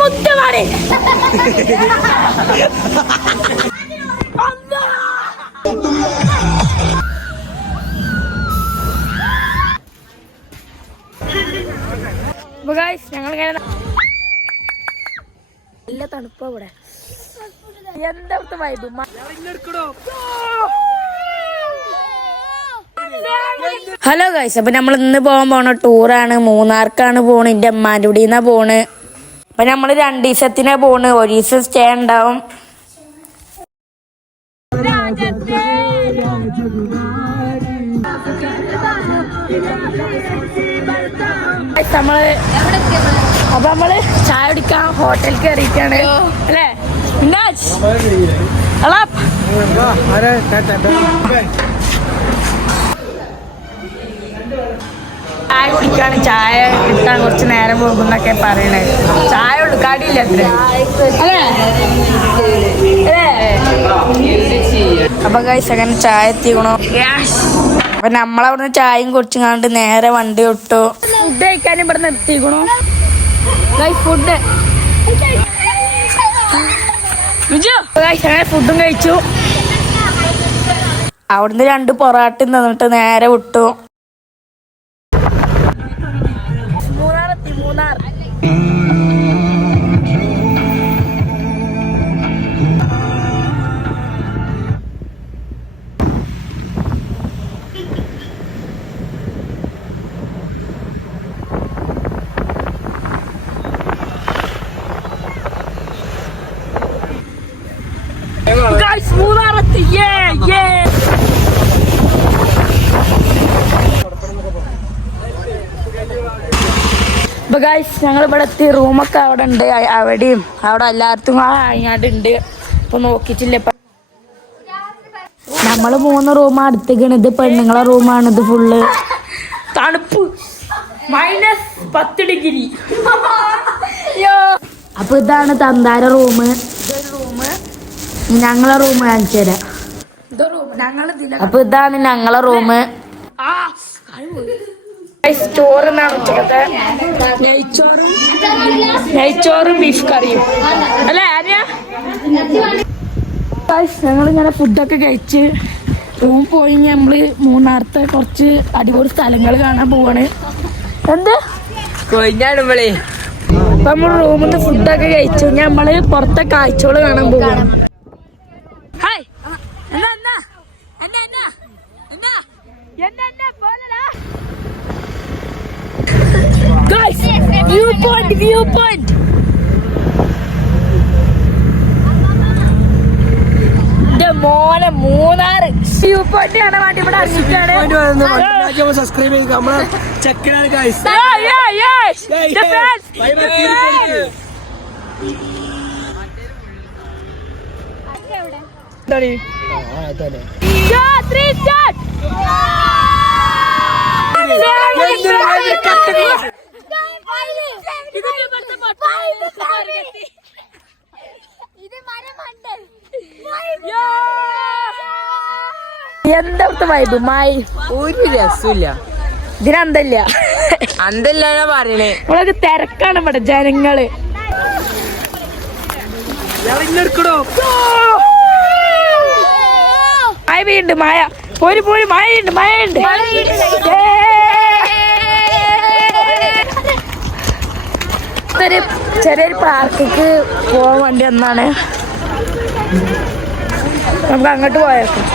മുത്തുമാണ്. ഞങ്ങളിങ്ങനെ നല്ല തണുപ്പാ ഇവിടെ. എന്താ വൈബ്. ഹലോ ഗൈസ്, അപ്പൊ നമ്മൾ ഇന്ന് പോകാൻ പോണ ടൂറാണ്. മൂന്നാർക്കാണ് പോണ്. എന്റെ അമ്മാൻ്റെ കൂടെ പോണ്. അപ്പൊ നമ്മള് 2 ദിവസത്തിനാ പോണ്. 1 ദിവസം സ്റ്റേ ഉണ്ടാവും. അപ്പൊ നമ്മള് ചായ കുടിക്കാൻ ഹോട്ടലിൽ കയറിയിട്ടാണ് അല്ലേ? ചായ കുടിക്കാണ്. ചായ കിട്ടാൻ കുറച്ച് നേരം പോകുന്നൊക്കെ പറയണേ. ചായ കടിയില്ല അത്ര അല്ലേ? അപ്പൊ ഗൈസ് അങ്ങനെ ചായ എത്തിക്കണോ? അപ്പൊ നമ്മളവിടുന്ന് ചായയും കുടിച്ചു കണ്ട് നേരെ വണ്ടി വിട്ടു. ഫുഡ് കഴിക്കാനും ഇവിടെ നിർത്തിക്കണു. ഫുഡ് അങ്ങനെ ഫുഡും കഴിച്ചു. അവിടുന്ന് 2 പൊറാട്ട തന്നിട്ട് നേരെ വിട്ടു. മൂന്നാർ ഞങ്ങൾ ഇവിടെ എത്തി. റൂമൊക്കെ അവിടെ ഉണ്ട്. അവിടെയും അവിടെ എല്ലായിടത്തും ആയിട്ടുണ്ട്. ഇപ്പൊ നോക്കിട്ടില്ല. നമ്മള് 3 റൂം അടുത്തേക്കാണ്. ഇത് പെണ്ണുങ്ങളെ റൂമാണ്. ഇത് ഫുള്ള് തണുപ്പ് -10 ഡിഗ്രി. അപ്പൊ ഇതാണ് തന്താര റൂം. ഞങ്ങളെ റൂം കാണിച്ചു തരാം. അപ്പൊ ഇതാണ് ഞങ്ങളെ റൂം. ചോറിനാണ് ഉച്ചക്കത്തെ. നെയ്ച്ചോറും ബീഫ് കറിയും അല്ലേ ആര്യ? ഞങ്ങളിങ്ങനെ ഫുഡൊക്കെ കഴിച്ച് റൂം പോയി. നമ്മള് മൂന്നാറത്തെ കുറച്ച് അടിപൊളി സ്ഥലങ്ങൾ കാണാൻ പോവാണ്. എന്ത് കൊഴിഞ്ഞാടുമ്പളേ അപ്പൊ നമ്മള് റൂമിൽ നിന്ന് ഫുഡൊക്കെ കഴിച്ചു. നമ്മള് പുറത്തെ കാഴ്ചകൾ കാണാൻ പോവാണ്. വ്യൂ പോയിന്റ് മോനെ മൂന്നാറ് വ്യൂ പോയിന്റ് കാണാൻ വേണ്ടി ഇവിടെ സബ്സ്ക്രൈബ് ചെയ്യുക. നമ്മളെ ചെക്കനാണ് ഗൈസ്. എന്താ വൈബ് മായി ഒരു രസമില്ല. ഇതിനെന്തല്ല അന്തല്ല പറയണേ. നമ്മളൊക്കെ തിരക്കാണ് ഇവിടെ ജനങ്ങള്. മഴ പെയ്യുണ്ട്. മഴ പോരി മഴയുണ്ട്. ചെറിയൊരു പാർക്കിക്ക് പോവാൻ വേണ്ടി ഒന്നാണ്. നമുക്ക് അങ്ങോട്ട് പോയേക്കാം.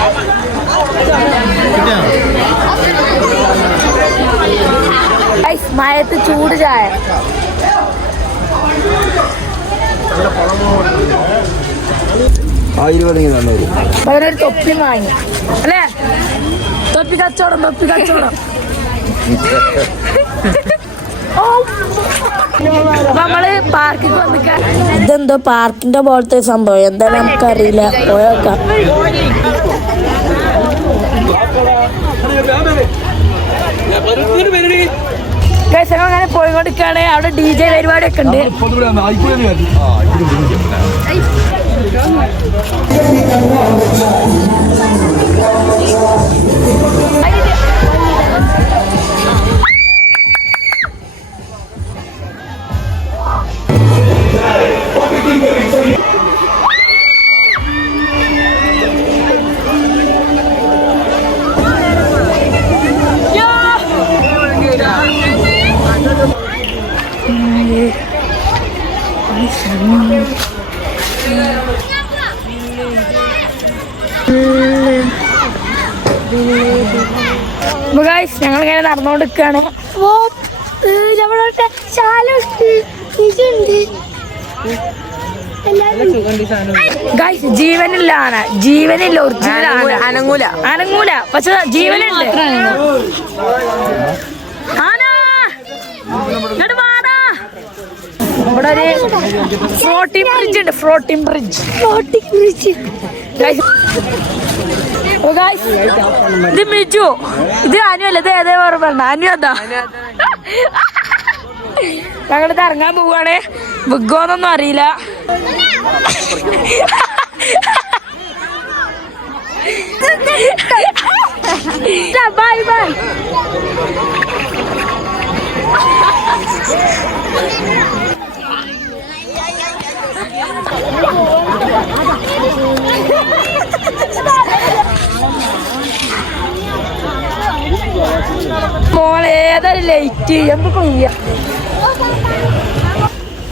മഴയത്ത് ചൂട് ചായ. ഒരു തൊപ്പി വാങ്ങി അല്ലേ? തൊപ്പി കച്ചവടം. നമ്മള് പാർക്കിൽ വന്നിക്കാൻ. ഇതെന്തോ പാർക്കിന്റെ പോലത്തെ സംഭവം. എന്താ നമുക്കറിയില്ല. പോയേക്കാം. അങ്ങനെ പോയിക്കൊണ്ടിരിക്കാണ്. അവിടെ DJ പരിപാടിയൊക്കെ ഉണ്ട്. ഞങ്ങളിങ്ങനെ നടന്നുകൊണ്ടിരിക്കുകയാണ്. ജീവനില്ല ആന, ജീവനില്ല, ഒറിജിനൽ അനങ്ങൂല അനങ്ങൂല, പക്ഷെ ജീവനുണ്ട്. ആന ഇവിടെ ഒരു ഫ്ലോട്ടിംഗ് ബ്രിഡ്ജ് ഉണ്ട്. ഫ്ലോട്ടിംഗ് ബ്രിഡ്ജ് ഇത് മിജു, ഇത് അനു അല്ല, ഇത് ഏതേ വേറെ പറഞ്ഞ അനു. അതാ ഞങ്ങളിത് ഇറങ്ങാൻ പോവാണ്. വിഗോന്നൊന്നും അറിയില്ല. Bye bye. മോളെ ഏതൊരു ലൈറ്റ് എന്തൊക്കെ ചെയ്യാ.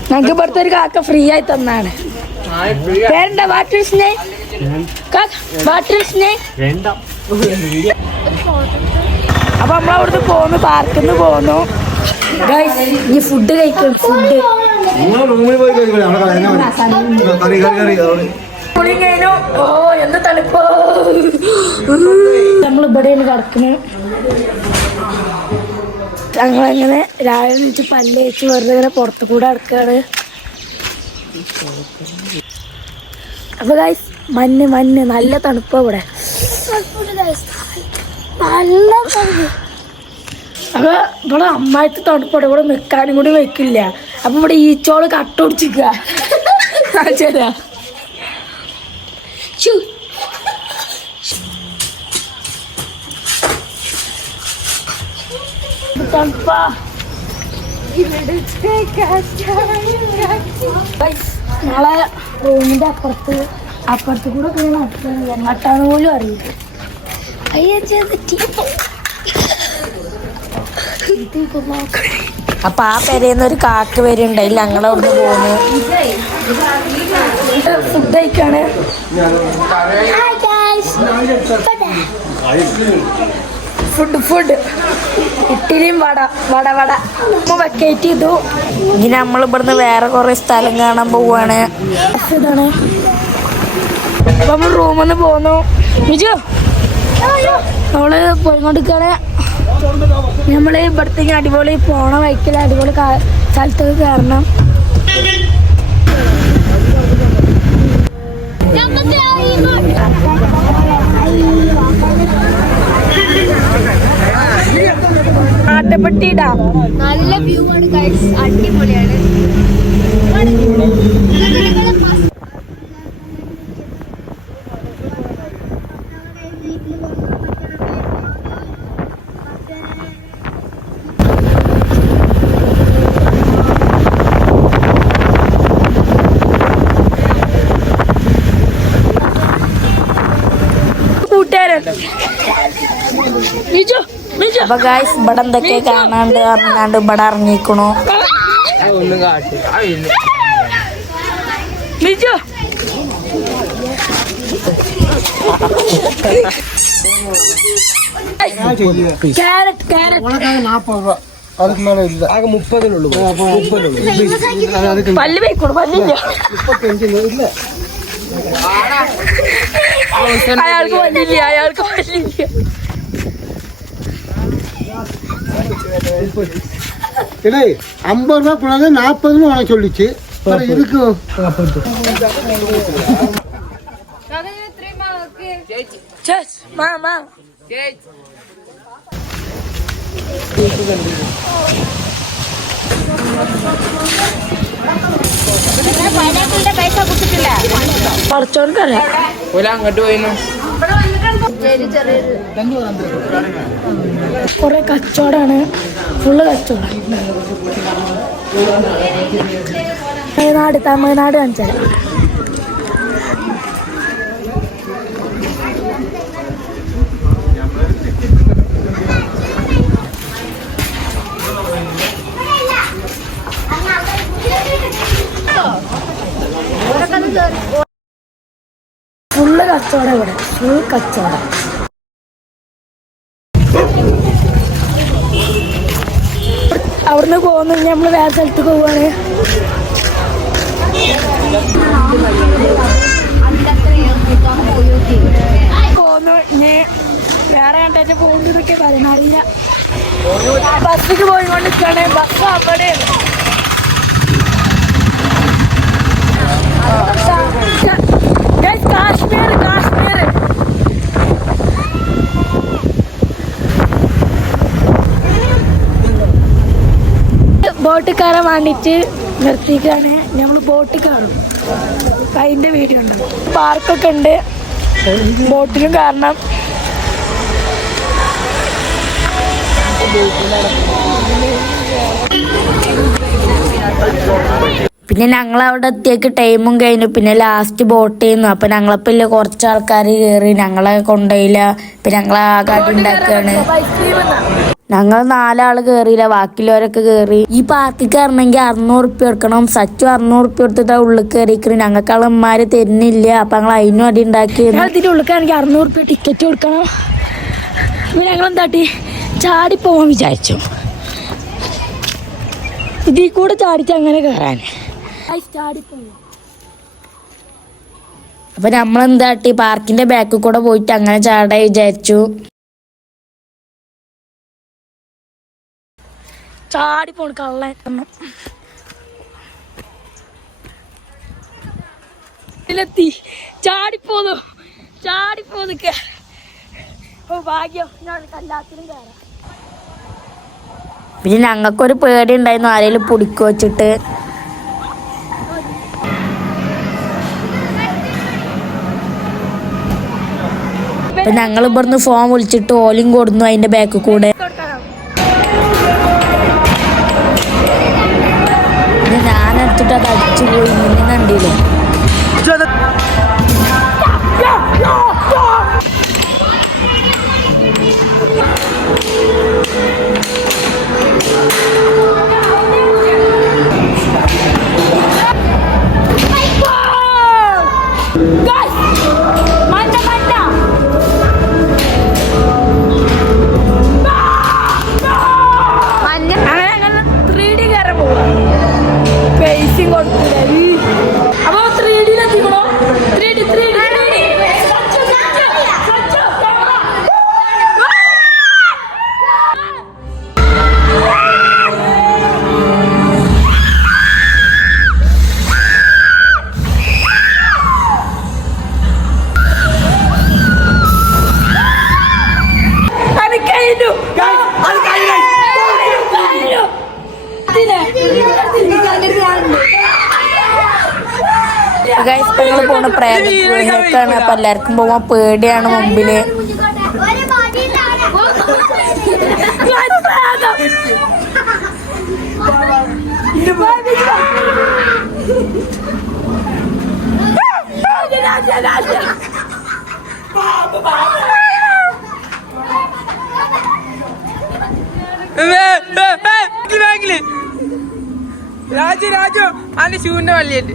ഞങ്ങൾക്ക് ഇവിടുത്തെ ഒരു കാക്ക ഫ്രീ ആയി തന്നാണ്. പേരെന്താ? വാട്ടർസിനെ വാട്ടർസിനെ. അപ്പൊ നമ്മളവിടുന്ന് പോന്നു, പാർക്കിൽ നിന്ന് പോന്നു. ഇനി ഫുഡ് കഴിക്കും. ഫുഡ് ഓ എന്ത് തണുപ്പോ. നമ്മളിവിടെയാണ് കിടക്കുന്നത്. ഞങ്ങളങ്ങനെ രാവിലെ വെച്ച് പല്ല് വെച്ച് വെറുതെ ഇങ്ങനെ പുറത്തു കൂടെ നടക്കുകയാണ്. അപ്പൊ ഗൈസ് മഞ്ഞ് മഞ്ഞ് നല്ല തണുപ്പാ ഇവിടെ. നല്ല തണുപ്പ്. അപ്പൊ ഇവിടെ അമ്മായിട്ട് തണുപ്പോടെ ഇവിടെ നിൽക്കാനും കൂടി വെക്കില്ല. അപ്പൊ ഇവിടെ ഈച്ചോള് കട്ടൊടിച്ചിക്ക. ശരിയാ തണുപ്പാ. ഞങ്ങളെ റൂമിന്റെ അപ്പുറത്ത് കൂടെ എങ്ങോട്ടാണ് പോലും അറിയില്ല. അപ്പൊ ആ പെരേന്നൊരു കാക്ക് വരുന്നുണ്ടായില്ല. ഞങ്ങളവിടുന്ന് പോന്നു. ഫുഡ് കഴിക്കാണ്. ഫുഡ് ഇഡ്ഡലിയും വട വെക്കേറ്റ് ചെയ്തു. ഇനി നമ്മൾ ഇവിടുന്ന് വേറെ കുറെ സ്ഥലം കാണാൻ പോവാണ്. ഇതാണ് അപ്പൊ നമ്മൾ റൂമിന്ന് പോന്നു. മിജു നമ്മള് പോയിക്കൊണ്ടിരിക്കാണ്. നമ്മള് ഇവിടത്തേക്ക് അടിപൊളി പോണ വൈക്കൽ അടിപൊളി സ്ഥലത്തൊക്കെ കയറണം. ആട്ടപ്പെട്ടി ഡാം നല്ല വ്യൂ ആണ് ഗൈസ്, അടിപൊളിയാണ്. അപ്പൊ ഗൈസ് ഇവിടെ എന്തൊക്കെ കാണാണ്ട് അറിഞ്ഞാണ്ട് ഇവിടെ ഇറങ്ങിക്കണു. പല്ല് പോയിക്കോളൂ. പല്ലില്ല, അയാൾക്ക് പല്ലില്ല, അയാൾക്ക് പല്ലില്ല. இல்லை 50 ரூபா கூடாது 40 உனக்கு சொல்லிச்சு இதுக்கு പൈസ കൊടുത്തിട്ടില്ല. കുറച്ചോർക്കറിയാം. അങ്ങോട്ട് പോയിരുന്നു. കൊറേ കച്ചവടാണ്, ഫുള്ള് കച്ചവടം. തമിഴ്നാട് കാണിച്ചാൽ കച്ചവടം ഇവിടെ ഫുൾ കച്ചവടം. അവിടുന്ന് പോകുന്നു നമ്മൾ വേറെ സ്ഥലത്ത് പോവാണ്. പോന്നു ഇനി വേറെ കണ്ടിട്ട് പോകുന്നതൊക്കെ പറയുന്നറിയില്ല. ബസ്സിക്ക് പോയിക്കൊണ്ടിരിക്കുകയാണ്. ബസ് അവിടെ കാശ്മീർ കാശ്മീർ ബോട്ട് കയറാൻ വേണ്ടിയിട്ട് നിർത്തിക്കാണ്. നമ്മൾ ബോട്ട് കയറും. അപ്പം അതിൻ്റെ വീഡിയോ ഉണ്ട്. പാർക്കൊക്കെ ഉണ്ട്, ബോട്ടിലും കാരണം. പിന്നെ ഞങ്ങളവിടെ എത്തിയേക്ക് ടൈമും കഴിഞ്ഞു. പിന്നെ ലാസ്റ്റ് ബോട്ട് ചെയ്യുന്നു. അപ്പം ഞങ്ങളപ്പില്ല കുറച്ച് ആൾക്കാർ കയറി, ഞങ്ങളെ കൊണ്ടുപോയില്ല. പിന്നെ ഞങ്ങളെ ആകാട് ഉണ്ടാക്കുകയാണ്. ഞങ്ങൾ 4 ആള് കയറിയില്ല, ബാക്കിയുള്ളവരൊക്കെ കയറി. ഈ പാർക്കിൽ കയറണമെങ്കിൽ 600 ഉറുപ്പ്യ കൊടുക്കണം. സച്ചു 600 ഉറുപ്പ്യ കൊടുത്തിട്ട് ഉള്ളിൽ കയറിയിരിക്കണം. ഞങ്ങൾക്ക് ആളന്മാര് തരുന്നില്ല. അപ്പം ഞങ്ങൾ അതിനും അടി ഉണ്ടാക്കി. ഇതിൻ്റെ ഉള്ളിൽ കയറണമെങ്കിൽ 600 ഉറുപ്പ്യ ടിക്കറ്റ് കൊടുക്കണം. അപ്പം ഞങ്ങളെന്താട്ടി ചാടിപ്പോവാൻ വിചാരിച്ചു. ഇതിൽ കൂടെ ചാടിച്ച് അങ്ങനെ കയറാൻ ചാടിപ്പോവും. അപ്പം നമ്മളെന്താട്ടി പാർക്കിൻ്റെ ബാക്കിൽ കൂടെ പോയിട്ട് അങ്ങനെ ചാടാൻ വിചാരിച്ചു. ചാടിപ്പോണ് കള്ളൻ ത്തി ചാടിപ്പോന്നു ഭാഗ്യം ഞാൻ എല്ലാത്തിനും കയറാം. പിന്നെ ഞങ്ങൾക്കൊരു പേടി ഉണ്ടായിരുന്നു ആരെങ്കിലും പുടിക്കു വെച്ചിട്ട്. അപ്പൊ ഞങ്ങൾ ഇവിടുന്ന് ഫോൺ വിളിച്ചിട്ട് ഓലും കൊടുന്നു അതിന്റെ ബാക്കിൽ കൂടെ. ഞാനെടുത്തിട്ട് അത് അടിച്ചു പോയി. ഇങ്ങനെ കണ്ടില്ലേ ഞങ്ങൾ പോണ പ്രേതത്തിലേക്കാണ്. അപ്പൊ എല്ലാവർക്കും പോവാൻ പേടിയാണ് മുമ്പില്. രാജു രാജു അതിന്റെ ഷൂന്റെ വള്ളിയുണ്ട്.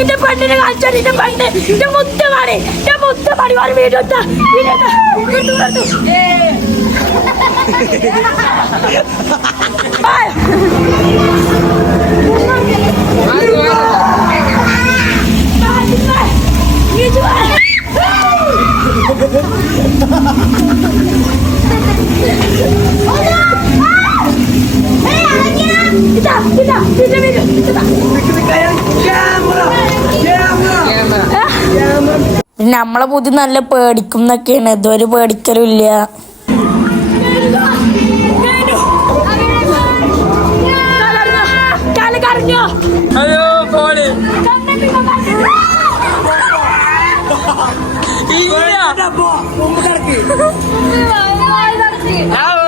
എന്റെ പെണ്ണിനെ കാണിച്ചാൽ എന്റെ പെണ്ണ് എന്റെ മുത്തമാടി ഒരു വീഡിയോ നമ്മളെ ബുദ്ധി നല്ല പേടിക്കും എന്നൊക്കെയാണ്. ഇതുവരെ പേടിക്കലില്ല.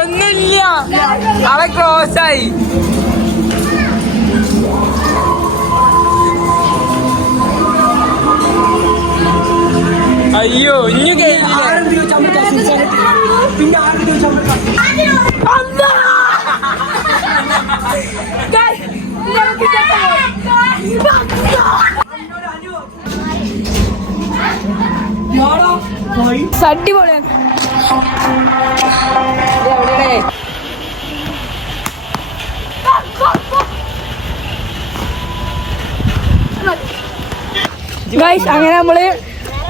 ഒന്നുമില്ല, അവൻ ക്ലോസായി. അയ്യോ ഇനി കഴിഞ്ഞില്ല. അടിപൊളിയാണ്. ഗൈസ് അങ്ങനെ നമ്മള്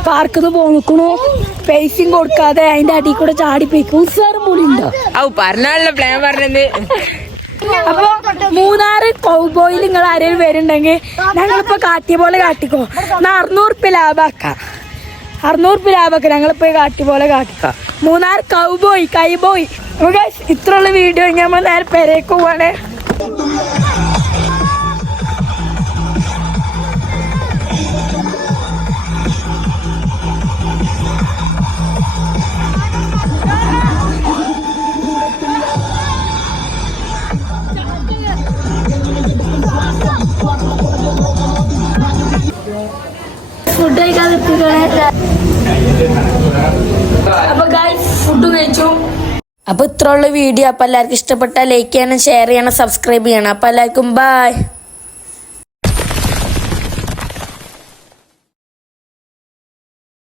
പാർക്കിൽ നിന്ന് പോന്നിക്കണു. പൈസയും കൊടുക്കാതെ അതിന്റെ അടിയിൽ കൂടെ ചാടിപ്പോയിക്കും. ഉത്സാഹം കൂടി ഉണ്ടോ? പറഞ്ഞാലുള്ള പ്ലാൻ പറഞ്ഞത്. അപ്പൊ മൂന്നാറ് കൗബോയിൽ നിങ്ങൾ ആരെങ്കിലും വരുന്നുണ്ടെങ്കിൽ ഞങ്ങളിപ്പോ കാട്ടിയ പോലെ കാട്ടിക്കോ. 600 ലാഭാക്കാം. 600 ലാഭമൊക്കെ ഞങ്ങളിപ്പോ കാട്ടി പോലെ കാട്ടിക്കോ. മൂന്നാർ കൗബോയ് കൈബോയ്. ഇത്രയുള്ള വീഡിയോ നമ്മൾ നേരെ പെരേക്ക് പോവാണ്. ഫുഡ് കഴിക്കാൻ അപ്പൊ ഗൈസ് ഫുഡ് കഴിച്ചു. അപ്പൊ ഇത്രയുള്ള വീഡിയോ. അപ്പൊ എല്ലാവർക്കും ഇഷ്ടപ്പെട്ടാൽ ലൈക്ക് ചെയ്യണം, ഷെയർ ചെയ്യണം, സബ്സ്ക്രൈബ് ചെയ്യണം. അപ്പൊ എല്ലാവർക്കും ബൈ.